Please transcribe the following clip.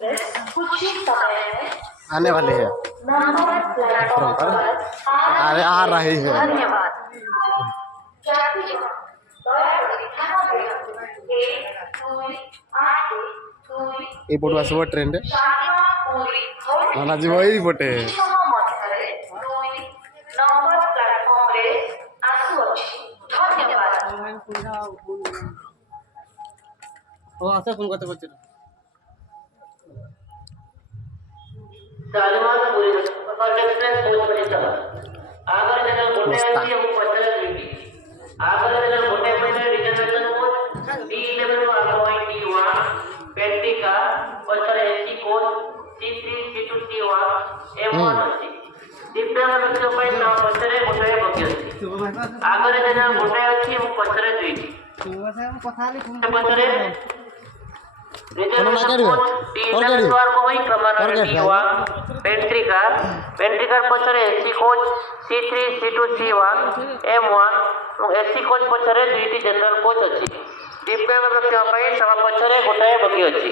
कुछ ही समय में आने वाली है नंबर प्लेटफॉर्म पर पर आ रही है। धन्यवाद। यात्रियों, दया कर ध्यान दें। एक, दुई, आठ, दुई, ये पटू आसो ट्रेन रे शालिमा पुरी नाना जी वही पटे କିଛି ସମୟ ମଧ୍ୟରେ ଦୁଇ ନମ୍ବର ପ୍ଲାଟଫର୍ମରେ ଆସୁଅଛି। ଧନ୍ୟବାଦ। ओ आसे फोन करते बच्चे शालिमार पुरी एक्सप्रेस बहुत बड़ी सभा आगर जनरल गोटे अछि हम पचरा दुईटी आगर जनरल गोटे पटे रिजर्वेशन कोड D11 को आगोई T1 पेंटिका पचरा AC code C3 C2 C1 M1 अछि दिव्यांग व्यक्ति ପାଇଁ ତା ପଛରେ ଗୋଟାଏ ବଗି ଅଛି ଆଗରେ जनरल ଗୋଟାଏ ଅଛି ଏବଂ ପଛରେ ଦୁଇଟି ପଛରେ रिजर्वेशन कोड D11 को आगोई क्रमांक T1 पेंट्रिका पेंट्रिका पछरे AC coach C3 C2 C1 M1 और एसी कोच पछरे दुईटी जनरल कोच अछि दिव्यांग व्यक्ति ପାଇଁ सभा पछरे गोटाए बगी अछि।